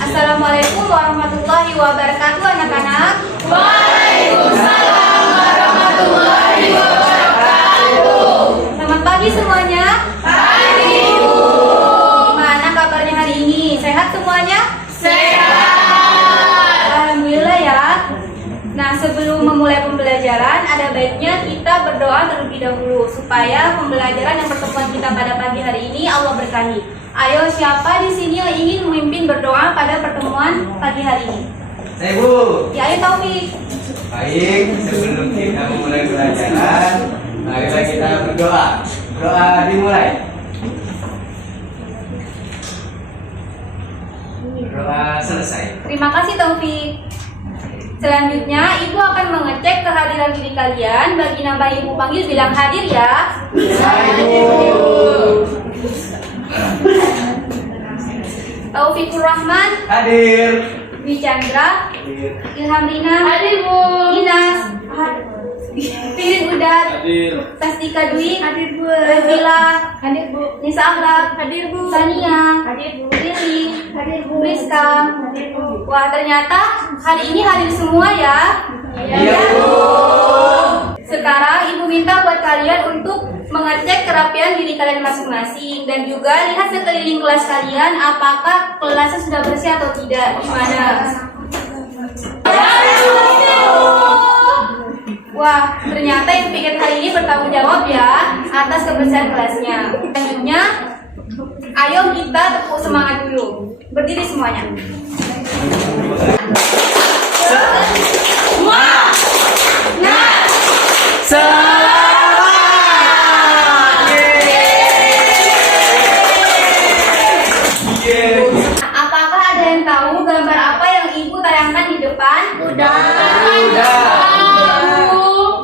Assalamualaikum warahmatullahi wabarakatuh anak-anak. Waalaikumsalam warahmatullahi wabarakatuh. Selamat pagi semuanya. Pagi Ibu. Gimana kabarnya hari ini? Sehat semuanya? Sehat. Alhamdulillah ya. Nah, sebelum memulai pembelajaran, ada baiknya kita berdoa terlebih dahulu supaya pembelajaran dan pertemuan kita pada pagi hari ini Allah berkahi. Ayo, siapa di sini yang ingin memimpin berdoa pada pertemuan pagi hari ini? Saya Bu. Ya, ayo Taufik. Baik, sebelum kita memulai pelajaran, marilah kita berdoa. Doa dimulai. Doa selesai. Terima kasih Taufik. Selanjutnya, Ibu akan mengecek kehadiran diri kalian. Bagi nama Ibu panggil, bilang hadir ya. Taufikur Rahman, Hadir. Dwi Chandra, Hadir. Ilham Rina, Hadir Bu. Inas, Pirin Udat, Hadir. Tasdika Dwi, hadir Bu. Revila, Hadir Bu. Nisa Akhlak, Hadir Bu. Sania, Hadir Bu. Lili, Hadir Bu. Rizka. Hadir Bu. Wah, ternyata hari ini hadir semua ya. Iya Bu. Sekarang Ibu minta buat kalian untuk mengecek kerapian diri kalian masing-masing dan juga lihat sekeliling kelas kalian apakah kelasnya sudah bersih atau tidak. Gimana? Wah, ternyata yang pikir hari ini bertanggung jawab ya atas kebersihan kelasnya. Selanjutnya, ayo kita tepuk semangat dulu. Berdiri semuanya. Apakah ada yang tahu gambar apa yang Ibu tayangkan di depan? Udah.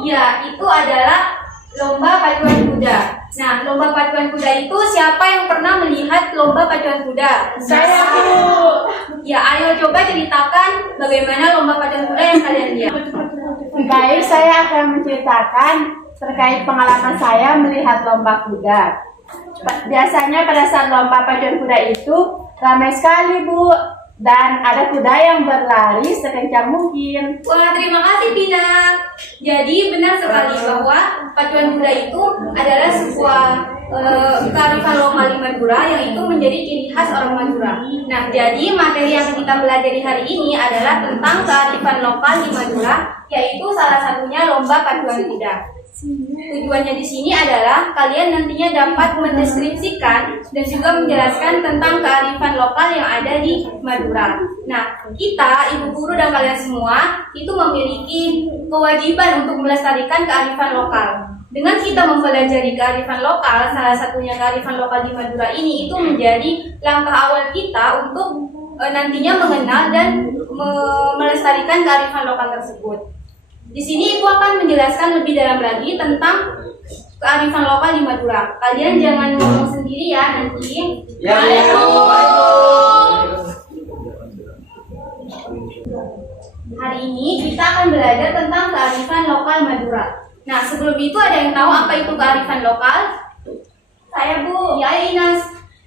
Ya, itu adalah lomba pacuan kuda. Nah, lomba pacuan kuda itu siapa yang pernah melihat lomba pacuan kuda? Saya Bu. Ya, ayo coba ceritakan bagaimana lomba pacuan kuda yang kalian lihat. Baik, saya akan menceritakan terkait pengalaman saya melihat lomba kuda. Biasanya pada saat lomba pacuan kuda itu ramai sekali Bu, dan ada kuda yang berlari sekencang mungkin. Wah, terima kasih Tina. Jadi benar sekali bahwa pacuan kuda itu adalah sebuah kearifan lokal di Madura yang itu menjadi ciri khas orang Madura. Nah, jadi materi yang kita pelajari hari ini adalah tentang kearifan lokal di Madura, yaitu salah satunya lomba pacuan kuda. Tujuannya di sini adalah kalian nantinya dapat mendeskripsikan dan juga menjelaskan tentang kearifan lokal yang ada di Madura. Nah, kita, ibu guru dan kalian semua itu memiliki kewajiban untuk melestarikan kearifan lokal. Dengan kita mempelajari kearifan lokal, salah satunya kearifan lokal di Madura ini, itu menjadi langkah awal kita untuk nantinya mengenal dan melestarikan kearifan lokal tersebut. Di sini Ibu akan menjelaskan lebih dalam lagi tentang kearifan lokal di Madura. Kalian jangan ngomong sendiri ya nanti. Ya Bu. Hari ini kita akan belajar tentang kearifan lokal Madura. Nah, sebelum itu ada yang tahu apa itu kearifan lokal? Saya Bu. Ya, Inas.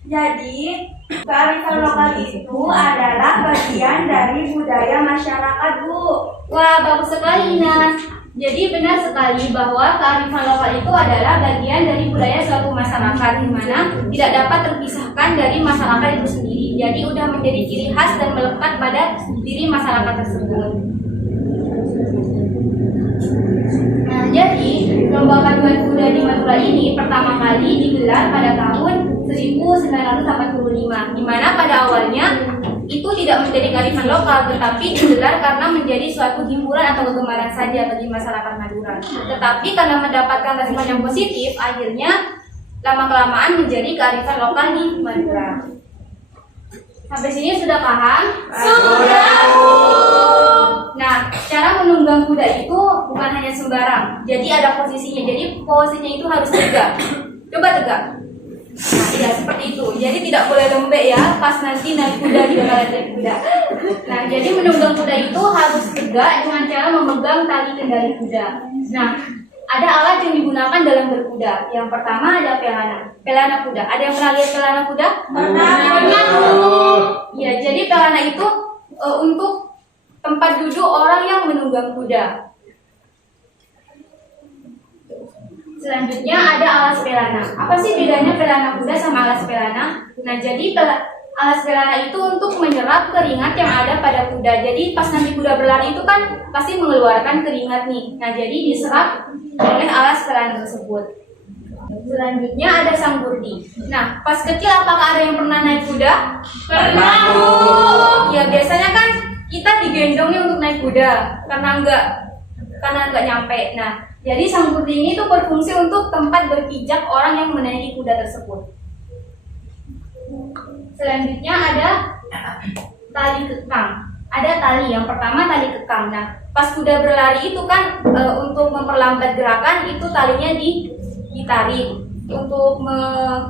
Jadi, kearifan lokal itu adalah bagian dari budaya masyarakat, Bu. Wah, bagus sekali Inas. Jadi benar sekali bahwa kearifan lokal itu adalah bagian dari budaya suatu masyarakat di mana tidak dapat terpisahkan dari masyarakat itu sendiri. Jadi udah menjadi ciri khas dan melekat pada diri masyarakat tersebut. Nah, jadi lomba pacuan kuda di Madura ini pertama kali digelar pada tahun 1985, di mana pada awalnya itu tidak menjadi kearifan lokal, tetapi digelar karena menjadi suatu hiburan atau kegemaran saja bagi masyarakat Madura. Tetapi karena mendapatkan respon yang positif, akhirnya lama-kelamaan menjadi kearifan lokal di Madura. Sampai sini sudah paham? Sudah Bu. Nah, cara menunggang kuda itu bukan hanya sembarang. Jadi ada posisinya. Jadi posisinya itu harus tegak. Coba tegak. Nah, iya seperti itu. Jadi tidak boleh lembek ya. Pas nanti naik kuda tidak kalian naik kuda. Nah, jadi menunggang kuda itu harus tegak dengan cara memegang tali kendali kuda. Nah, ada alat yang digunakan dalam berkuda. Yang pertama ada pelana kuda. Ada yang pernah lihat pelana kuda? Pernah. Ya, jadi pelana itu untuk tempat duduk orang yang menunggang kuda. Selanjutnya ada alas pelana. Apa sih bedanya pelana kuda sama alas pelana? Nah, jadi alas pelana itu untuk menyerap keringat yang ada pada kuda. Jadi pas nanti kuda berlari itu kan pasti mengeluarkan keringat nih. Nah, jadi diserap oleh alas pelana tersebut. Selanjutnya ada sangburdi. Nah, pas kecil apakah ada yang pernah naik kuda? Pernah, Bu. Ya, biasanya kan kita digendongnya untuk naik kuda karena nggak nyampe. Nah, jadi sangburdi ini tuh berfungsi untuk tempat berpijak orang yang menaiki kuda tersebut. Selanjutnya ada tali kekang. Ada tali, yang pertama tali kekang. Nah, pas kuda berlari itu kan untuk memperlambat gerakan itu talinya ditarik. Untuk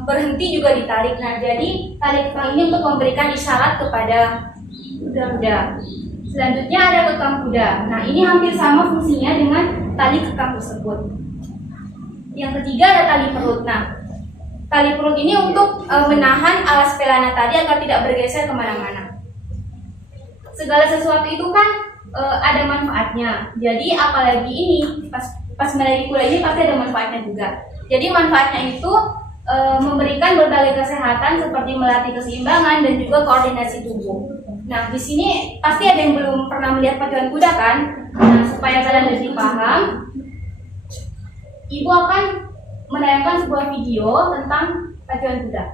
berhenti juga ditarik. Nah, jadi tali kekang ini untuk memberikan isyarat kepada kuda. Selanjutnya ada kekang kuda. Nah, ini hampir sama fungsinya dengan tali kekang tersebut. Yang ketiga ada tali perut. Nah, tali perut ini untuk menahan alas pelana tadi agar tidak bergeser kemana-mana. Segala sesuatu itu kan ada manfaatnya. Jadi apalagi ini pas menaiki kuda ini pasti ada manfaatnya juga. Jadi manfaatnya itu memberikan berbagai kesehatan seperti melatih keseimbangan dan juga koordinasi tubuh. Nah, di sini pasti ada yang belum pernah melihat pacuan kuda kan? Nah, supaya kalian lebih paham, Ibu akan menayangkan sebuah video tentang pacuan kuda.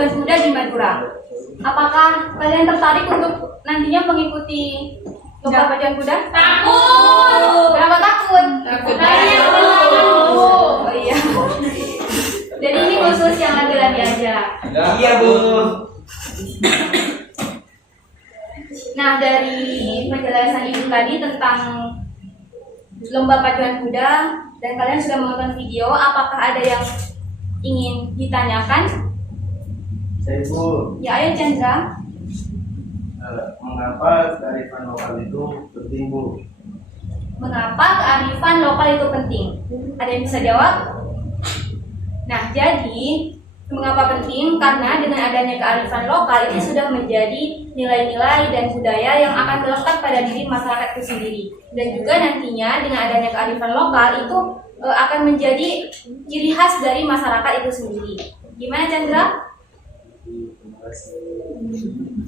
pacuan kuda di Madura. Apakah kalian tertarik untuk nantinya mengikuti lomba pacuan kuda? Takut. Kenapa takut? Takut. Oh iya. Jadi ini khusus yang laki-laki aja. Iya, Bu. Nah, dari penjelasan Ibu tadi tentang lomba pacuan kuda dan kalian sudah menonton video, apakah ada yang ingin ditanyakan? Saya, Bu. Ya, ayo Chandra. Mengapa kearifan lokal itu penting, Bu? Mengapa kearifan lokal itu penting? Ada yang bisa jawab? Nah, jadi mengapa penting? Karena dengan adanya kearifan lokal itu sudah menjadi nilai-nilai dan budaya yang akan melekat pada diri masyarakat itu sendiri. Dan juga nantinya dengan adanya kearifan lokal itu akan menjadi ciri khas dari masyarakat itu sendiri. Gimana Chandra?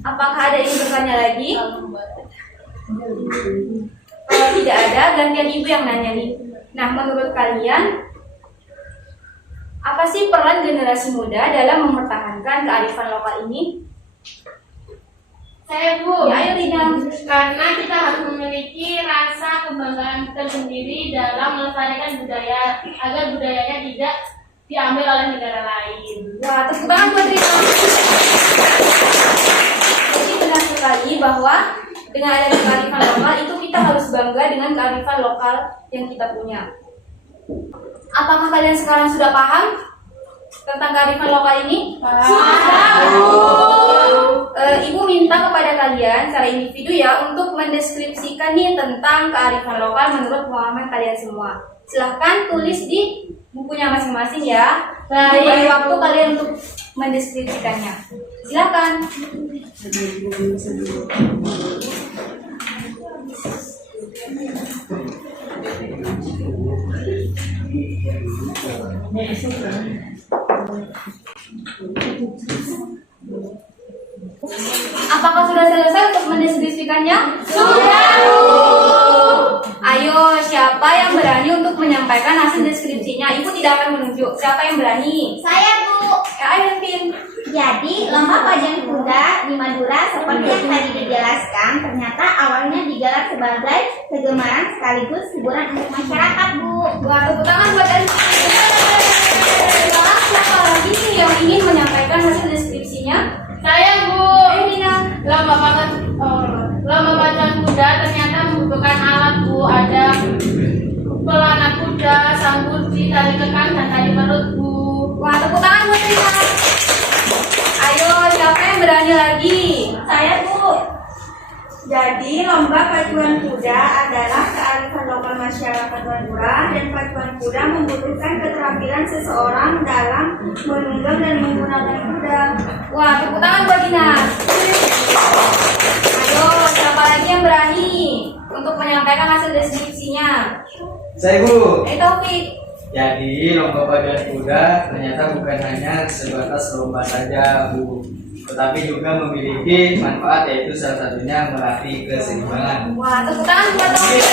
Apakah ada yang bertanya lagi? Kalau tidak ada, gantian Ibu yang nanya nih. Nah, menurut kalian, apa sih peran generasi muda dalam mempertahankan kearifan lokal ini? Saya, Bu. Ya, ayo Rina. Karena kita harus memiliki rasa kebanggaan tersendiri dalam melestarikan budaya agar budayanya tidak diambil oleh negara lain. Wah, tepuk tangan buat Rina. Jadi benar sekali bahwa dengan adanya kearifan lokal itu kita harus bangga dengan kearifan lokal yang kita punya. Apakah kalian sekarang sudah paham tentang kearifan lokal ini? Ibu minta kepada kalian secara individu ya untuk mendeskripsikan nih tentang kearifan lokal menurut pemahaman kalian semua. Silahkan tulis di bukunya masing-masing ya. Beri waktu kalian untuk mendeskripsikannya. Silakan. Apakah sudah selesai untuk mendeskripsikannya? Sudah. Ayo, siapa yang berani untuk menyampaikan hasil deskripsinya? Ibu tidak akan menunjuk. Siapa yang berani? Saya, Bu. Ya, ayo, Pin. Jadi, lomba pacuan kuda di Madura seperti yang tadi dijelaskan, ternyata awalnya digelar sebagai kegemaran sekaligus hiburan untuk masyarakat, Bu. Wah, tepuk tangan buat dari. Sekarang siapa lagi nih yang ingin menyampaikan hasil deskripsinya? Saya, Bu. Mina. Lomba pacuan kuda ternyata membutuhkan alat, Bu. Ada pelana kuda, sangkurji, tali kekang, dan tali perut, Bu. Wah, tepuk tangan buat Rina. Ayo, siapa yang berani lagi? Saya, Bu. Jadi, lomba pacuan kuda adalah kearifan lokal masyarakat Madura dan pacuan kuda membutuhkan keterampilan seseorang dalam menunggang dan menggunakan kuda. Wah, tepuk tangan buat Dina. Ayo, siapa lagi yang berani untuk menyampaikan hasil deskripsinya? Saya, Bu. Taufik. Jadi lomba pacuan kuda ternyata bukan hanya sebatas lomba saja, Bu, tetapi juga memiliki manfaat, yaitu salah satunya melatih keseimbangan. Wah, tepuk tangan buat Taufik.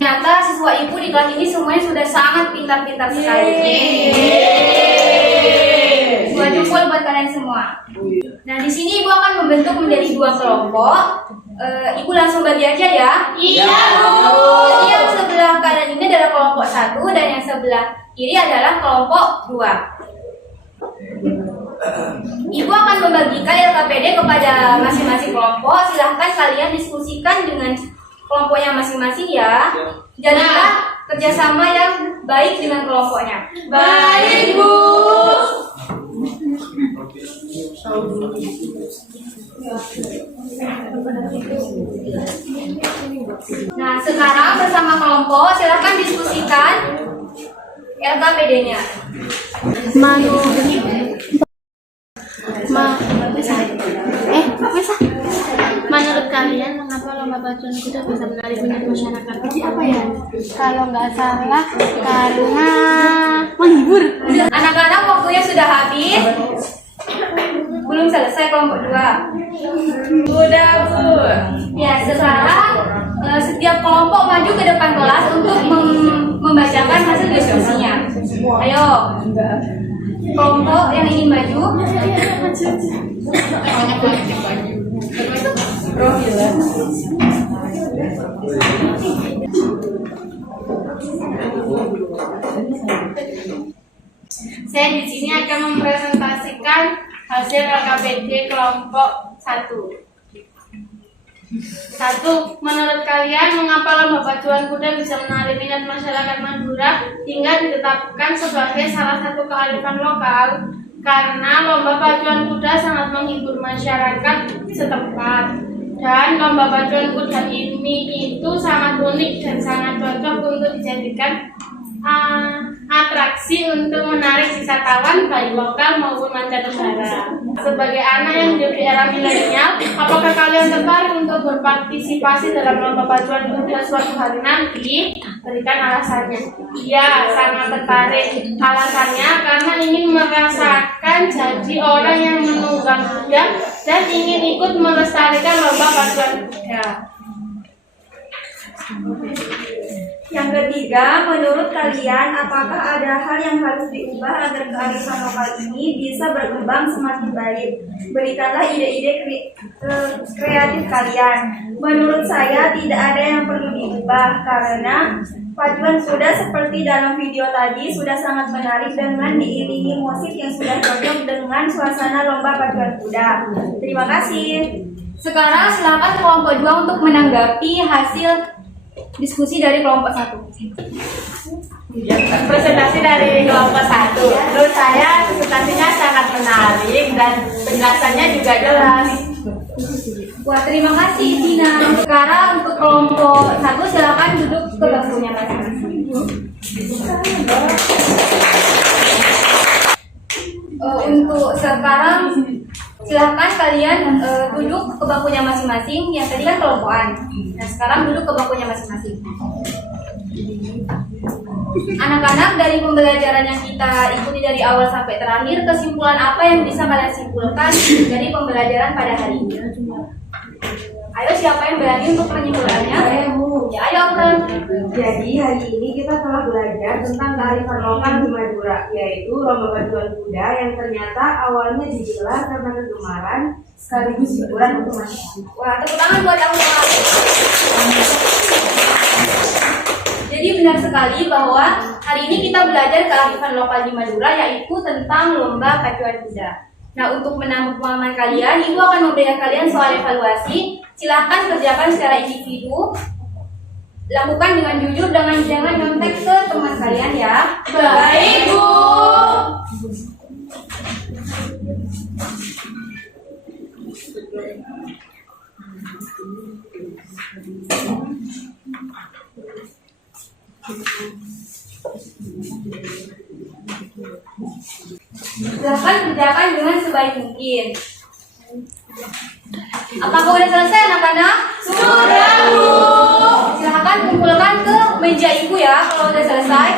Ternyata siswa ibu di kelas ini semuanya sudah sangat pintar-pintar sekali. Dua jempol buat kalian semua. Nah, di sini ibu akan membentuk menjadi 2 kelompok. Ibu langsung bagi aja ya. Iya, Bu. Yang sebelah kanan ini adalah kelompok 1 dan yang sebelah kiri adalah kelompok 2. Ibu akan membagikan LKPD kepada masing-masing kelompok. Silahkan kalian diskusikan dengan kelompoknya masing-masing ya. Jadilah kerjasama yang baik dengan kelompoknya. Baik, Bu. Nah, sekarang bersama kelompok silahkan diskusikan LKPD-nya. Menurut kalian, mengapa lomba pacuan kuda bisa menarik minat masyarakat? Apa ya? Kalau nggak salah, karena menghibur. Anak-anak, waktunya sudah habis. Belum selesai kelompok 2. Udah, Bu. Ya, sekarang setiap kelompok maju ke depan kelas untuk membacakan hasil diskusinya. Ayo, kelompok yang ingin maju. Saya di sini akan mempresentasikan hasil LKPD kelompok 1. Menurut kalian, mengapa lomba pacuan kuda bisa menarik minat masyarakat Madura hingga ditetapkan sebagai salah satu kearifan lokal? Karena lomba pacuan kuda sangat menghibur masyarakat setempat. Dan lomba pacuan kuda ini itu sangat unik dan sangat cocok untuk dijadikan atraksi untuk menarik wisatawan baik lokal maupun mancanegara. Sebagai anak yang hidup di era milenial, apakah kalian tertarik untuk berpartisipasi dalam lomba pacuan kuda suatu hari nanti? Berikan alasannya. Ya, sangat tertarik. Alasannya karena ingin merasakan jadi orang yang menunggang kuda dan ingin ikut melestarikan lomba pacuan kuda. Yang ketiga, menurut kalian apakah ada hal yang harus diubah agar kearifan lokal ini bisa berkembang semakin baik? Berikanlah ide-ide kreatif kalian. Menurut saya tidak ada yang perlu diubah karena pacuan kuda seperti dalam video tadi sudah sangat menarik dengan diiringi musik yang sudah cocok dengan suasana lomba pacuan kuda. Terima kasih. Sekarang silakan kelompok 2 untuk menanggapi hasil diskusi dari kelompok 1. Presentasi dari kelompok 1. Menurut saya presentasinya sangat menarik dan penjelasannya juga jelas. Wah, terima kasih Dina. Sekarang untuk kelompok 1 silakan duduk ke bangkunya masing-masing. Untuk sekarang silahkan kalian duduk ke bangkunya masing-masing. Yang tadi kan kelompokan. Nah sekarang duduk ke bangkunya masing-masing. Anak-anak, dari pembelajaran yang kita ikuti dari awal sampai terakhir, kesimpulan apa yang bisa kalian simpulkan dari pembelajaran pada hari ini? Ayo, siapa yang berani untuk menyimpulkannya? Saya, Bu. Ya, ayo, Akran. Jadi hari ini kita telah belajar tentang kearifan lokal di Madura, yaitu lomba pacuan kuda yang ternyata awalnya digelar karena kegemaran sekaligus hiburan untuk masyarakat. Wah, tepuk tangan buat aku. Jadi benar sekali bahwa hari ini kita belajar kearifan lokal di Madura, yaitu tentang lomba pacuan kuda. Nah, untuk menambah pemahaman kalian, Ibu akan memberikan kalian soal evaluasi. Silahkan kerjakan secara individu. Lakukan dengan jujur, dengan jangan nyontek ke teman kalian ya. Baik, Bu. Silahkan kerjakan dengan sebaik mungkin. Apakah udah selesai anak-anak? Sudah, Bu. Silahkan kumpulkan ke meja Ibu ya kalau udah selesai.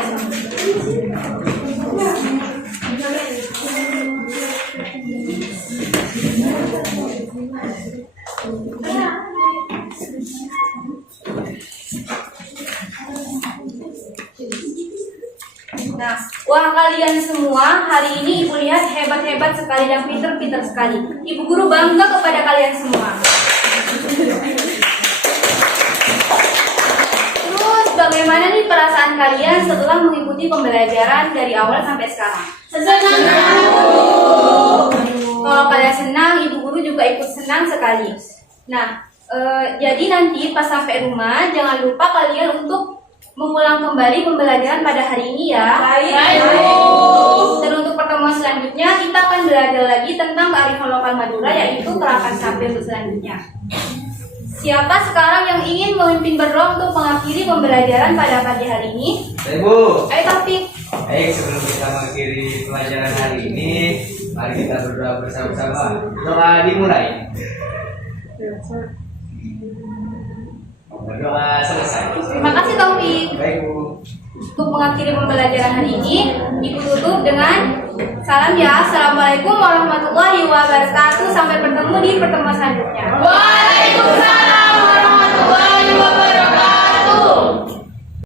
Nah, wah kalian semua hari ini Ibu lihat hebat-hebat sekali dan pinter-pinter sekali. Ibu guru bangga kepada kalian semua. Terus bagaimana nih perasaan kalian setelah mengikuti pembelajaran dari awal sampai sekarang? Senang. Kalau kalian senang, Ibu guru juga ikut senang sekali. Nah, jadi nanti pas sampai rumah jangan lupa kalian untuk mengulang kembali pembelajaran pada hari ini ya. Baik, Bu. Dan untuk pertemuan selanjutnya kita akan belajar lagi tentang kearifan lokal Madura, yaitu terapan sampai selanjutnya. Siapa sekarang yang ingin memimpin berdoa untuk mengakhiri pembelajaran pada pagi hari ini? Saya, Bu. Ayo Taufik. Baik, sebelum kita mengakhiri pelajaran hari ini, mari kita berdoa bersama-sama. Doa dimulai. Berdoa selesai. Terima kasih Taufik. Baik, Bu. Untuk mengakhiri pembelajaran hari ini, Ibu tutup dengan salam ya. Assalamualaikum warahmatullahi wabarakatuh. Sampai bertemu di pertemuan selanjutnya. Waalaikumsalam.